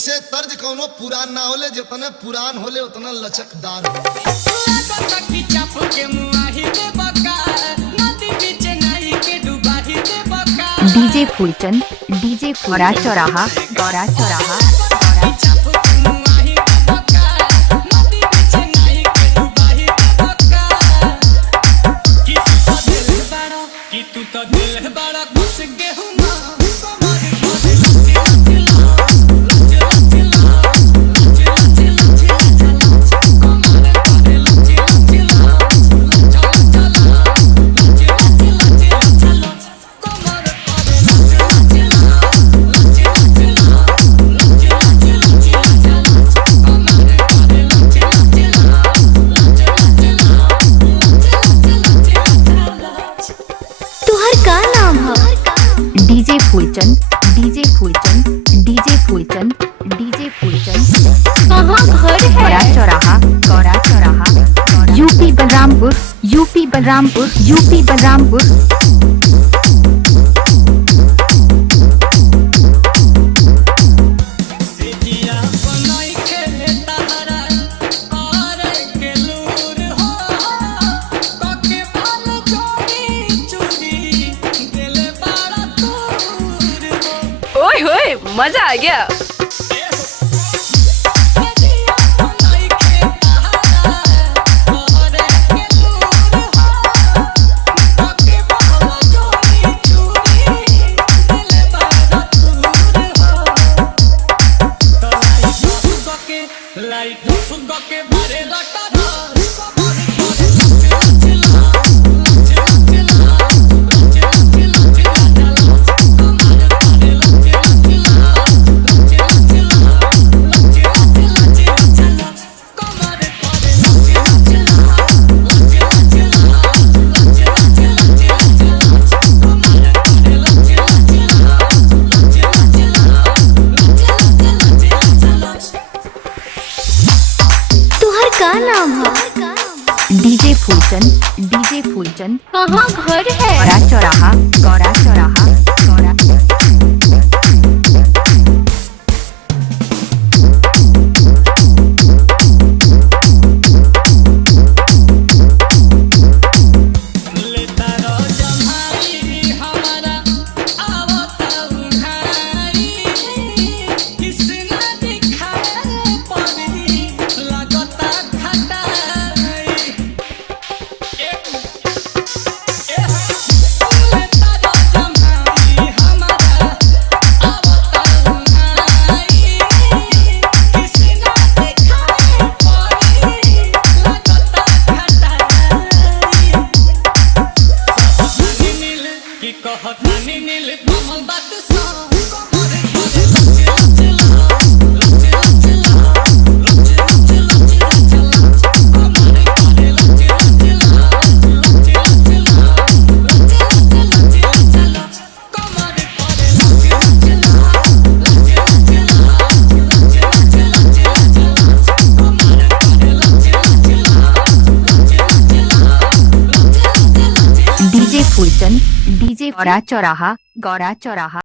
वैसे तर्ज कौनो पुरान ना होले, जितने पुरान होले उतना लचकदार हो। डीजे फूलचंद, डीजे गौरा चौराहा, गौरा चौराहा। DJ Phoolchand, DJ Phoolchand, DJ Phoolchand, DJ Phoolchand. कहाँ घर है? गौरा चौराहा, गौरा चौराहा। UP Balrampur, UP Balrampur, UP Balrampur. ओए होए, मजा आ गया। का नाम है? DJ Phoolchand, DJ Phoolchand. कहाँ घर है? गौरा चौराहा, गौरा चौराहा, गौरा। डीजे फूलचंद, डीजे गौरा चौराहा, गौरा चौराहा।